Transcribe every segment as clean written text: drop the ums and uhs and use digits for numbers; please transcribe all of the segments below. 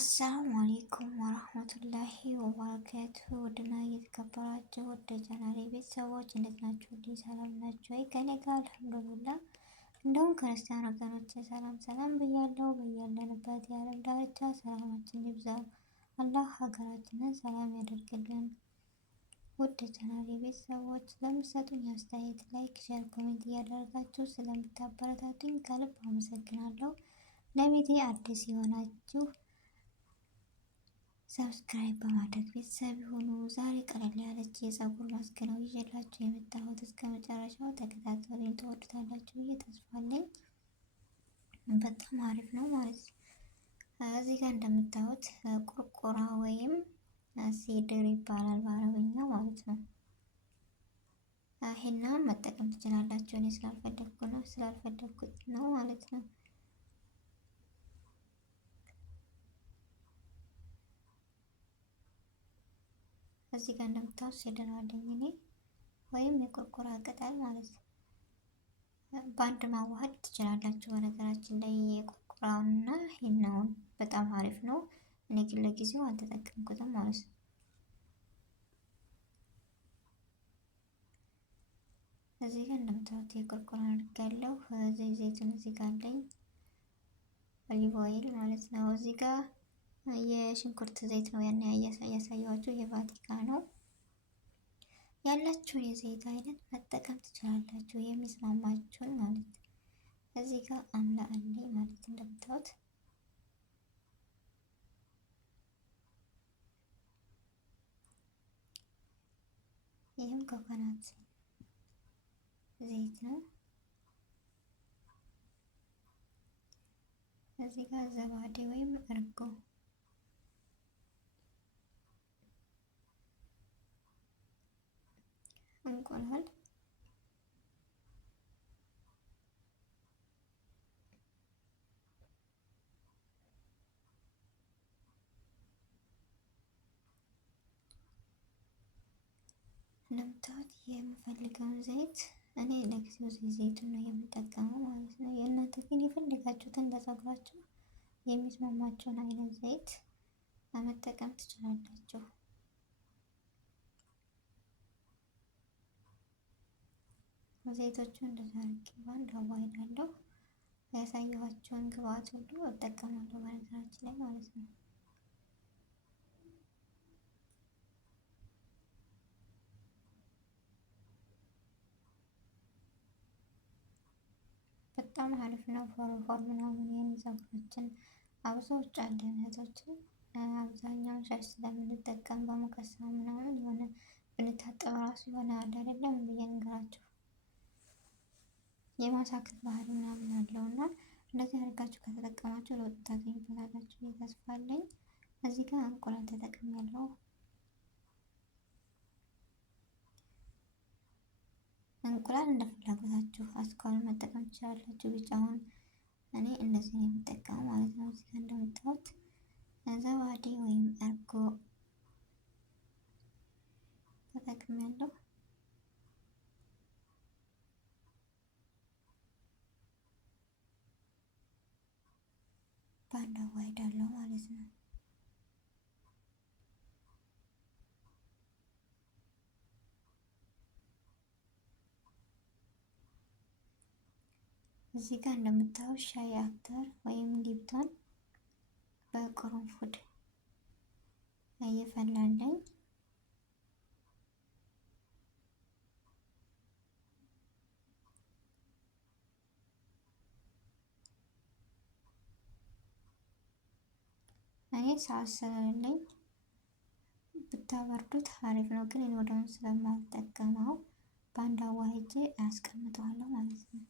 አሰላሙ አሌይኩም ወረህመቱላሂ ወበረካቱሁ ውድና እየተከበራችሁ ወደ ቻናሌ ቤተሰቦች እንዴት ናችሁ? እንዲህ ሰላም ናችሁ ወይ? ከኔ ጋር አልሐምዱሊላህ። እንደውም ክርስቲያን ወገኖች ሰላም ሰላም ብያለሁ። በያለንበት የዓለም ዳርቻ ሰላማችን ይብዛ። አላህ ሀገራችንን ሰላም ያደርግልን። ውድ ቻናሌ ቤተሰቦች ለምትሰጡኝ አስተያየት ላይክ፣ ሼር፣ ኮሜንት እያደረጋችሁ ስለምታበረታቱኝ ከልብ አመሰግናለሁ። ለቤቴ አዲስ የሆናችሁ ሰብስክራይብ በማድረግ ቤተሰብ የሆኑ ዛሬ ቀለል ያለች የፀጉር ማስክ ነው ይዤላችሁ የመጣሁት። እስከ መጨረሻው ተከታተሉኝ፣ ትወዱታላችሁ ብዬ ተስፋ አለኝ። በጣም አሪፍ ነው ማለት ነው። እዚህ ጋር እንደምታዩት ቁርቁራ ወይም ሲድር ይባላል በአረብኛ ማለት ነው። ይሄና መጠቀም ትችላላችሁ። እኔ ስላልፈለኩት ነው ማለት ነው። እዚህ ጋር እንደምታዩት ሲድር አለኝ እኔ ወይም የቁርቁራ ቅጠል ማለት ነው። በአንድ ማዋሃድ ትችላላችሁ። በነገራችን ላይ የቁርቁራውንና ሂናውን በጣም አሪፍ ነው። እኔ ግን ለጊዜው አልተጠቀምኩትም ማለት ነው። እዚህ ጋር እንደምታዩት የቁርቁራ አድርጋለሁ። ዘይቱን እዚህ ጋር አለኝ ኦሊቭ ኦይል ማለት ነው። እዚህ ጋር የሽንኩርት ዘይት ነው ያን ያሳየኋችሁ። የቫቲካ ነው። ያላችሁን የዘይት አይነት መጠቀም ትችላላችሁ፣ የሚስማማችሁን ማለት ነው። እዚህ ጋር አምላ አለኝ ማለት እንደምታዩት። ይህም ኮኮናት ዘይት ነው። እዚህ ጋር ዘባዴ ወይም እርጎ፣ እንቁላል፣ እንደምታዩት የምፈልገውን ዘይት እኔ ለጊዜው ዘይቱን ነው የምጠቀመው ማለት ነው። የእናንተ ግን የፈለጋችሁትን ለፀጉራችሁ የሚስማማቸውን አይነት ዘይት መጠቀም ትችላላችሁ። ዘይቶቹን እንደዛ አድርጌ በአንድ አዋህዳለሁ። ያሳየኋቸውን ግብአት ሁሉ እጠቀማለሁ በነገራችን ላይ ማለት ነው። በጣም አሪፍ ነው። ፎርፎር ምናምን የሚፀጉራችን አብሶ ውጭ ያለን እህቶችን አብዛኛውን ሻሽ ስለምንጠቀም በሙቀት ምናምን የሆነ ብንታጠብ ራሱ የሆነ አለ አይደለም ብዬ ነገራችሁ የማሳከክ ባህሪ ምናምን አለው እና እንደዚህ አድርጋችሁ ከተጠቀማችሁ ለውጥ ታገኙበታላችሁ ብዬ ተስፋ አለኝ። እዚህ ጋር እንቁላል ተጠቅሜያለሁ። እንቁላል እንደ ፍላጎታችሁ አስኳሉን መጠቀም ትችላላችሁ። ቢጫውን እኔ እንደዚህ ነው የምጠቀመው ማለት ነው። እዚህ ጋር እንደምታዩት ዘባዴ ወይም እርጎ ተጠቅሜያለሁ። በአንድ አዋህዳለሁ ማለት ነው። እዚህ ጋር እንደምታዩት ሻይ አተር ወይም ሊፕቶን በቅርንፉድ እየፈላልኝ እኔ ሰዓት ስለሌለኝ ብታበርዱት አሪፍ ነው፣ ግን እኔ ወዲያውኑ ስለማልጠቀመው በአንድ አዋህጄ አያስቀምጠዋለሁ ማለት ነው።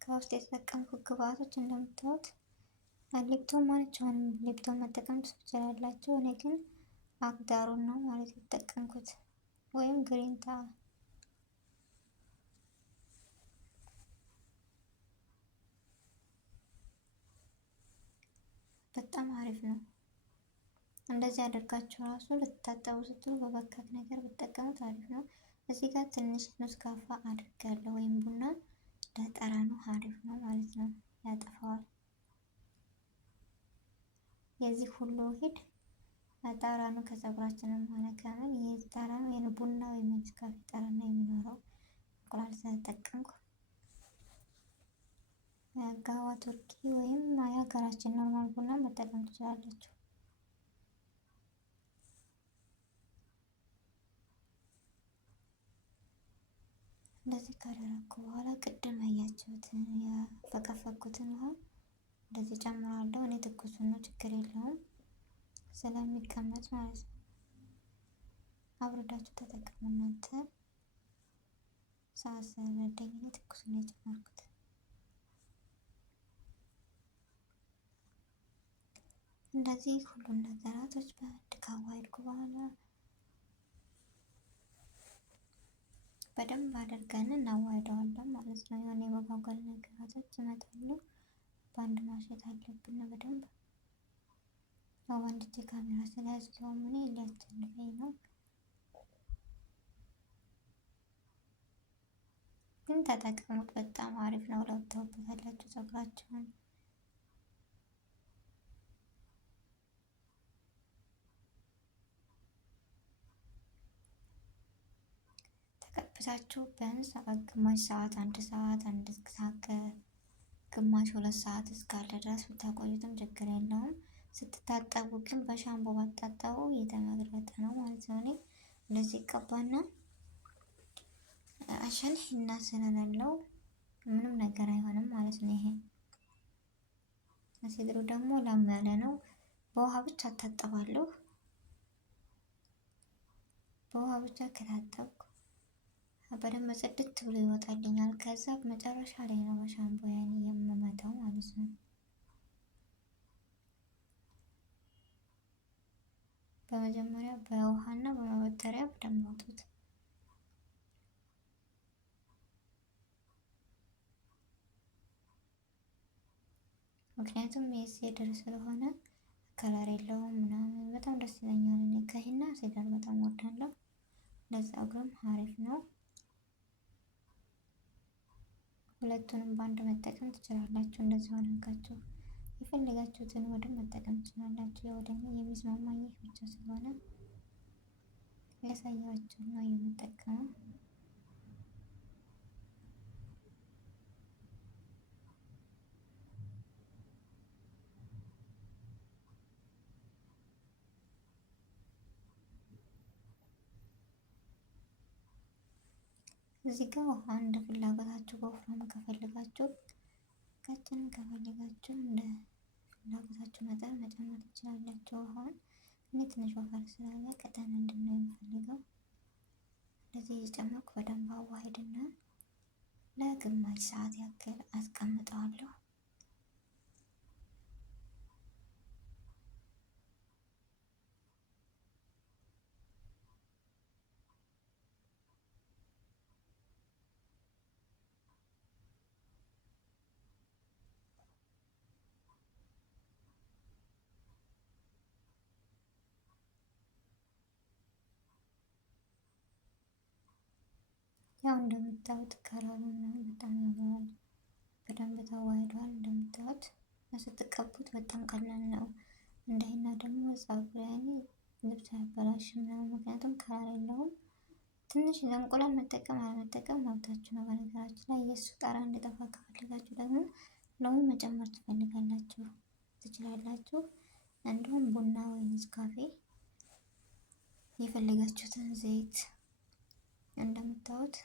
ከውስጥ የተጠቀምኩት ግብአቶች እንደምታዩት ሊፕቶን ማንኛውንም ሊፕቶን መጠቀም ትችላላችሁ። እኔ ግን አክዳሩን ነው ማለት የተጠቀምኩት ወይም ግሪንታ። በጣም አሪፍ ነው። እንደዚህ አድርጋችሁ ራሱ ልትታጠቡ ስትሉ በበካክ ነገር ብትጠቀሙት አሪፍ ነው። እዚህ ጋር ትንሽ ኔስካፌ አድርጋለሁ ወይም ቡና የዚህ ሁሉ ውህድ ጠረኑ ከፀጉራችንም ሆነ ከምን ይህ ጠረኑ ቡና ወይም የኔስካፌ ጠረን ነው የሚኖረው። እንቁላል ስለተጠቀምኩ ጋዋ ቱርኪ ወይም የሀገራችን ኖርማል ቡና መጠቀም ትችላለች። እንደዚህ ካደረኩ በኋላ ቅድም ያያችሁትን ያፈቀፈኩትን ውሃ እንደዚህ ጨምራለሁ። እኔ ትኩሱን ነው ችግር የለውም ስለሚቀመጥ ማለት ነው። አብረዳችሁ ተጠቀሙ እናንተ። ሰዓት ስለረዳኝ እኔ ትኩሱን ነው የጨመርኩት። እንደዚህ ሁሉም ነገራቶች በአንድ ካዋሃድኩ በኋላ በደንብ አድርገን እናዋህደዋለን ማለት ነው። የሆነ የመጓጓል ነገራቶች ይመጣሉ። በአንድ ማሸት አለብን በደንብ። ያው በአንድ እጄ ካሜራ ስለያዝኩ ምን ሊያስጨንቀኝ ነው። ግን ተጠቀሙት፣ በጣም አሪፍ ነው። ለውጥ ታዩበታላችሁ ፀጉራችሁን። ተቀብታችሁ ቢያንስ ግማሽ ሰዓት፣ አንድ ሰዓት፣ አንድ ሰዓት ግማሽ 2 ሰዓት እስካለ ድረስ ብታቆዩትም ችግር የለውም። ስትታጠቡ ግን በሻምፖ ባታጠቡ የተመረጠ ነው ማለት ነው። እኔ እንደዚህ ይቀባና አሸን ሂና ስለሌለው ምንም ነገር አይሆንም ማለት ነው። ይሄ ሲድሩ ደግሞ ላም ያለ ነው። በውሃ ብቻ እታጠባለሁ። በውሃ ብቻ ከታጠብኩ በደንብ ጽድት ብሎ ይወጣልኛል። ከዛ መጨረሻ ላይ ነው በሻምፖ የምመታው ማለት ነው። በመጀመሪያ በውሃና በማበጠሪያ በደንብ አውጡት። ምክንያቱም የሴደር ስለሆነ ከለር የለውም ምናምን በጣም ደስ ይለኛል። እኔ ከሂና ሴደር በጣም ወዳለሁ። ለፀጉርም አሪፍ ነው። ሁለቱንም በአንድ መጠቀም ትችላላችሁ። እንደዚህ ሆነካችሁ የፈለጋችሁትን ወደ መጠቀም ትችላላችሁ። ያው ደግሞ የሚስማማኝ ይህ ብቻ ስለሆነ ያሳያችሁ ነው የምጠቀመው። እዚህ ጋር ውሃ እንደ ፍላጎታችሁ በወፍራም ከፈለጋችሁ ቀጭንም ከፈለጋችሁ እንደ ፍላጎታችሁ መጠን መጨመር ትችላላችሁ። ውሃውን እኔ ትንሽ ወፈር ስላለ ቀጠን እንድነው የምፈልገው። እንደዚህ እየጨመርኩ በደንብ አዋህድና ለግማሽ ሰዓት ያክል አስቀምጠዋለሁ። ያው እንደምታዩት ከለሩን በጣም ያምራል። በደንብ ተዋህዷል። እንደምታዩት ስትቀቡት በጣም ቀላል ነው። እንደሂና ደግሞ ፀጉር ያኔ ልብስ አያበላሽም ምናምን፣ ምክንያቱም ከለር የለውም። ትንሽ ለእንቁላል መጠቀም አለመጠቀም መብታችሁ ነው። በነገራችን ላይ የእሱ ጠረን እንዲጠፋ ከፈለጋችሁ ደግሞ ሎሚ መጨመር ትችላላችሁ። እንዲሁም ቡና ወይም ኔስካፌ የፈለጋችሁትን ዘይት እንደምታዩት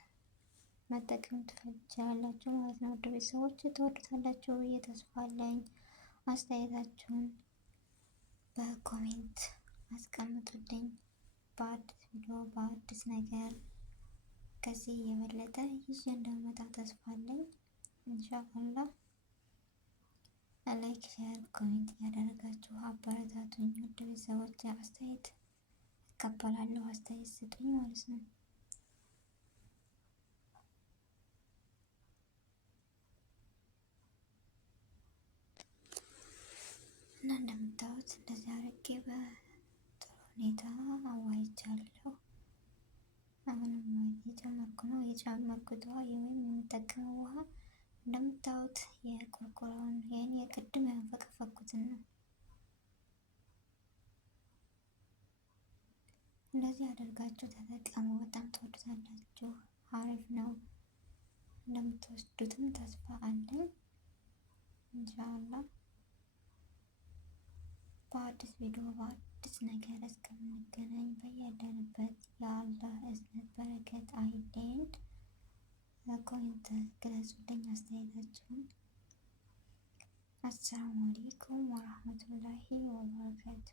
መጠቀም ትችላላችሁ ማለት ነው። ውድ ቤተሰቦች ትወዱታላችሁ ብዬ ተስፋ አለኝ። አስተያየታችሁን በኮሜንት አስቀምጡልኝ። በአዲስ ቪዲዮ በአዲስ ነገር ከዚህ የበለጠ ይዤ እንደምመጣ ተስፋ አለኝ። ኢንሻአላህ ላይክ፣ ሼር፣ ኮሜንት እያደረጋችሁ አበረታቱኝ። ውድ ቤተሰቦች አስተያየት እቀበላለሁ። አስተያየት ስጡኝ ማለት ነው። እና እንደምታዩት እንደዚህ አድርጌ በጥሩ ሁኔታ አዋይቻለሁ። አሁንም እየጨመርኩ ነው። የጨመርኩት ውሃ ወይም የምጠቀመው ውሃ እንደምታዩት የቆርቆሮውን የቅድም ያንፈቀፈኩትን ነው። እንደዚህ አድርጋችሁ ተጠቀሙ። በጣም ትወዱታላችሁ። አሪፍ ነው። እንደምትወስዱትም ተስፋ አለኝ። ኢንሻአላህ በአዲስ ቪዲዮ በአዲስ ነገር እስከምንገናኝ በያለንበት የአላህ እዝነት በረከት አይለየን። ኮሜንት ግለጹልኝ አስተያየታችሁን። አሰላሙ አለይኩም ወራህመቱላሂ ወበረካቱ።